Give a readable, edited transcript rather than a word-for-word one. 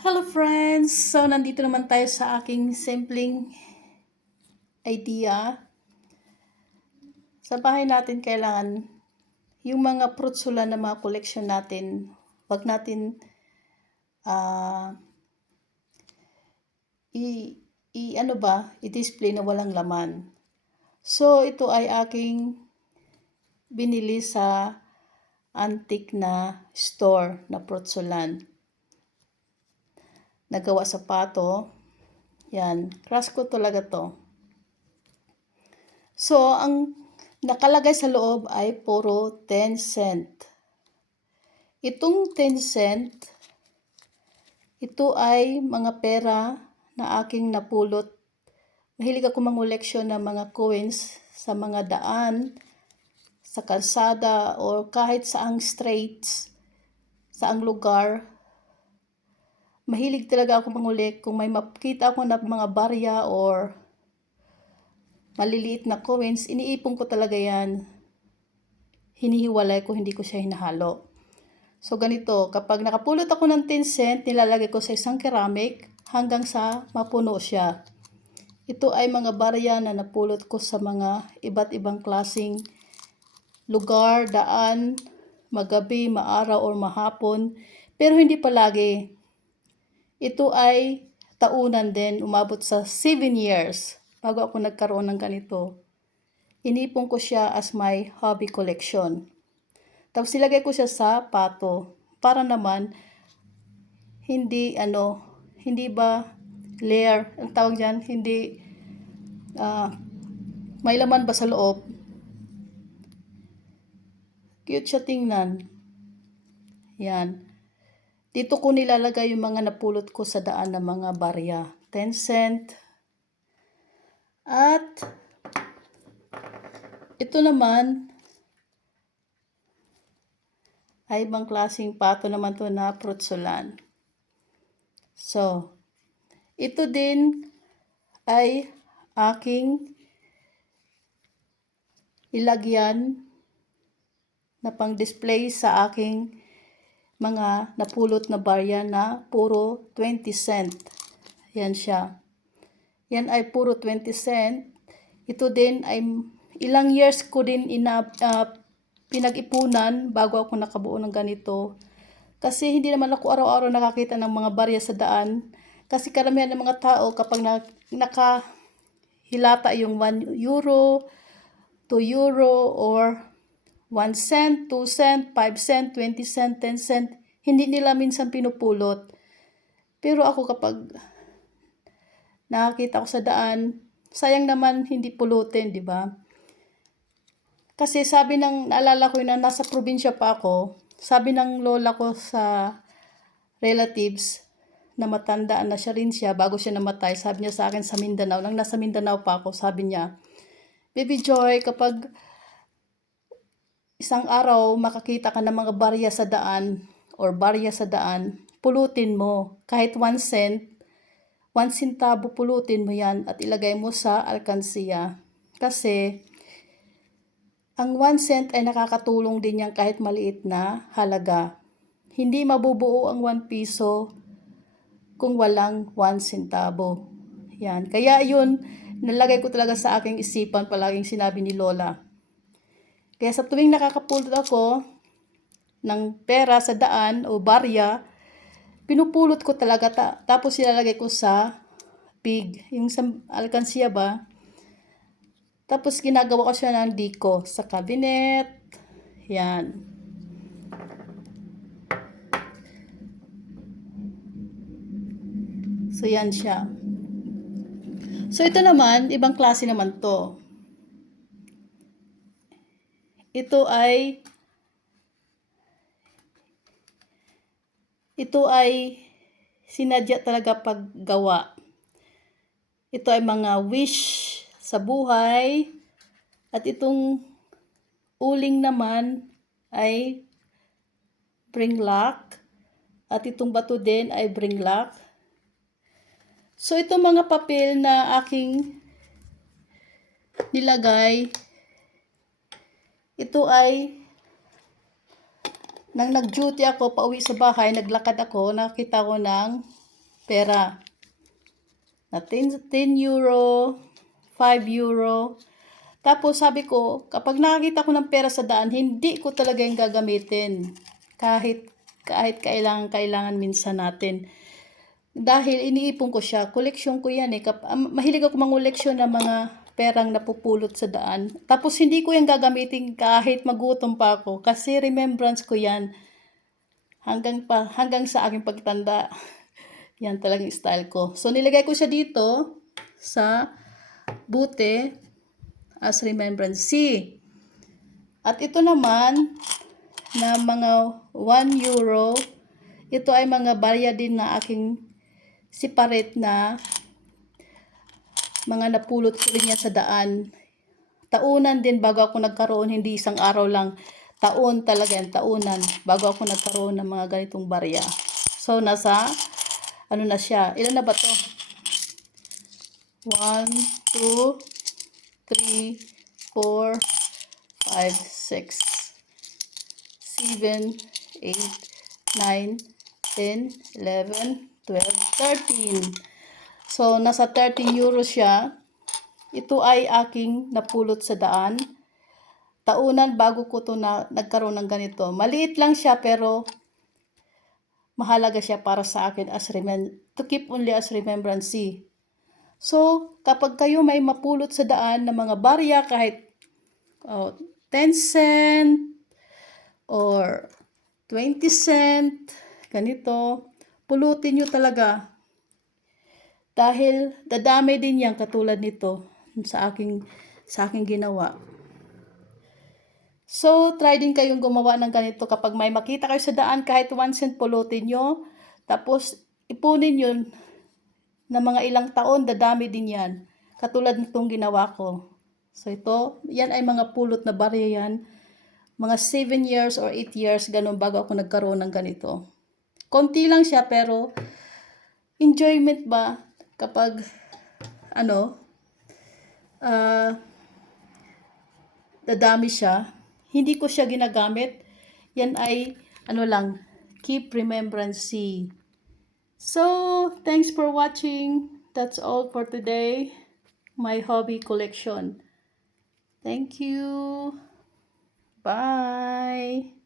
Hello friends! So, nandito naman tayo sa aking simpleng idea. Sa bahay natin kailangan yung mga prutsula na mga collection natin, wag natin ah i-display na walang laman. So, ito ay aking binili sa antique na store na prutsulan. Nagawa sa pato. Yan, crush ko talaga to. So, ang nakalagay sa loob ay puro 10 cent. Itong 10 cent, ito ay mga pera na aking napulot. Mahilig ako mangoleksyon ng mga coins sa mga daan, sa kalsada, o kahit saang streets, saang lugar. Mahilig talaga ako mangolek kung may makita ako na mga barya or maliliit na coins, iniipon ko talaga yan. Hinihiwalay ko, hindi ko siya hinahalo. So ganito, kapag nakapulot ako ng 10 cent, nilalagay ko sa isang ceramic hanggang sa mapuno siya. Ito ay mga barya na napulot ko sa mga iba't ibang klaseng lugar, daan, magabi, maaraw, or mahapon. Pero hindi palagi. Ito ay taunan din, umabot sa 7 years bago ako nagkaroon ng ganito. Inipon ko siya as my hobby collection. Tapos ilagay ko siya sa pato para naman hindi ba layer, ang tawag diyan, hindi may laman ba sa loob. Cute siya tingnan. Yan. Dito ko nilalagay yung mga napulot ko sa daan ng mga barya. 10 cent. At ito naman ay ibang klaseng pato naman to na prutsulan. So, ito din ay aking ilagyan na pang display sa aking mga napulot na barya na puro 20 cent. Yan siya. Yan ay puro 20 cent. Ito din ay ilang years ko din pinag-ipunan bago ako nakabuo ng ganito. Kasi hindi naman ako araw-araw nakakita ng mga barya sa daan. Kasi karamihan ng mga tao kapag nakahilata yung 1 euro, 2 euro, or 1 cent, 2 cent, 5 cent, 20 cent, 10 cent, hindi nila minsan pinupulot. Pero ako kapag nakakita ko sa daan, sayang naman hindi pulutin, di ba? Kasi sabi naalala ko na nasa probinsya pa ako, sabi ng lola ko sa relatives na matandaan na siya bago siya namatay, sabi niya sa akin sa Mindanao, nang nasa Mindanao pa ako, sabi niya, Baby Joy, kapag isang araw makakita ka ng mga barya sa daan or barya sa daan, pulutin mo. Kahit 1 cent, 1 centavo pulutin mo yan at ilagay mo sa alkansiya. Kasi ang 1 cent ay nakakatulong din yan kahit maliit na halaga. Hindi mabubuo ang 1 piso kung walang 1 centavo. Yan. Kaya yun, nalagay ko talaga sa aking isipan, palaging sinabi ni Lola. Kaya sa tuwing nakakapulot ako ng pera sa daan o barya, pinupulot ko talaga, tapos ilalagay ko sa pig, yung sa alkansiya ba. Tapos ginagawa ko siya ng diko sa cabinet. Yan. So yan siya. So ito naman, ibang klase naman to. Ito ay sinadya talaga paggawa. Ito ay mga wish sa buhay. At itong uling naman ay bring luck. At itong bato din ay bring luck. So itong mga papel na aking nilagay, ito ay nang nag-duty ako, pauwi sa bahay, naglakad ako, nakita ko ng pera. Na 10 euro, 5 euro. Tapos sabi ko, kapag nakakita ko ng pera sa daan, hindi ko talaga yung gagamitin. Kahit kailangan minsan natin. Dahil iniipon ko siya, koleksyon ko yan eh. Mahilig ako mangoleksyon ng mga perang napupulot sa daan. Tapos hindi ko yung gagamitin kahit magutom pa ako. Kasi remembrance ko yan. Hanggang sa aking pagtanda. Yan talagang style ko. So nilagay ko siya dito sa bote as remembrance. See. At ito naman na mga 1 euro, ito ay mga barya din na aking separate na mga napulot ko rin yan sa daan. Taunan din bago ako nagkaroon, hindi isang araw lang. Taon talaga yan, taunan bago ako nagkaroon ng mga ganitong barya. So nasa ano na siya? Ilan na ba to? 1, 2, 3, 4, 5, 6, 7, 8, 9, 10, 11, 12, 13. So, nasa 13 euros siya. Ito ay aking napulot sa daan. Taunan bago ko to nagkaroon ng ganito. Maliit lang siya pero mahalaga siya para sa akin to keep only as remembrance. So, kapag kayo may mapulot sa daan ng mga barya kahit 10 cent or 20 cent, ganito, pulutin nyo talaga. Dahil dadami din yan katulad nito sa aking ginawa. So, try din kayong gumawa ng ganito kapag may makita kayo sa daan, kahit 1 cent pulutin nyo. Tapos, ipunin yun na mga ilang taon, dadami din yan. Katulad nitong ginawa ko. So, yan ay mga pulot na barya yan. Mga 7 years or 8 years, ganun bago ako nagkaroon ng ganito. Konti lang siya, pero enjoyment ba kapag, dadami siya. Hindi ko siya ginagamit. Yan ay, keep remembrance. So, thanks for watching. That's all for today. My hobby collection. Thank you. Bye.